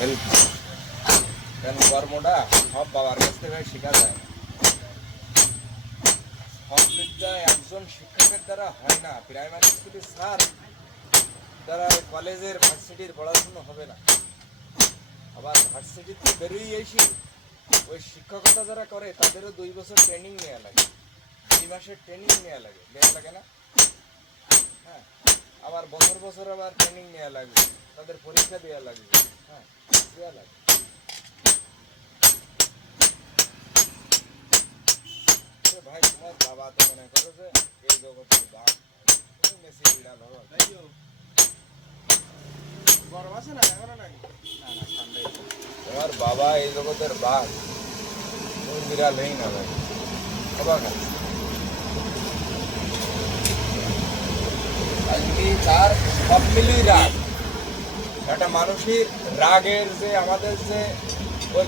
Help কারণ কর্মটা সব বাবার কাছ থেকে শেখা যায় না। সব বিদ্যা একজন শিক্ষকের দ্বারা হয় না। প্রাইমারি স্কুলের স্যার দ্বারা কলেজের ভার্সিটির পড়াশুনো হবে না। আবার ভার্সিটিতে বেরিয়ে এসে ওই শিক্ষকতা যারা করে তাদেরও 2 বছর ট্রেনিং নেওয়া লাগে, 2 মাসের ট্রেনিং নেওয়া লাগে না? হ্যাঁ, আবার বছর বছর আবার ট্রেনিং নেওয়া লাগবে, তাদের পরীক্ষা দেওয়া লাগবে। হ্যাঁ, দেওয়া লাগে। ভাই তোমার বাবা তো মনে করো যে এই জগতের বাঘ, তুমি মেসি বিড়াল হবো। গরম আছে না এখনো নাকি? না না, ঠান্ডাই। তোমার বাবা এই জগতের বাঘ, তুমি বিড়াল নেই না ভাই, অবাক আছে। আজকে তার সব মিলিয়ে রাগ, একটা মানুষের রাগের যে আমাদের যে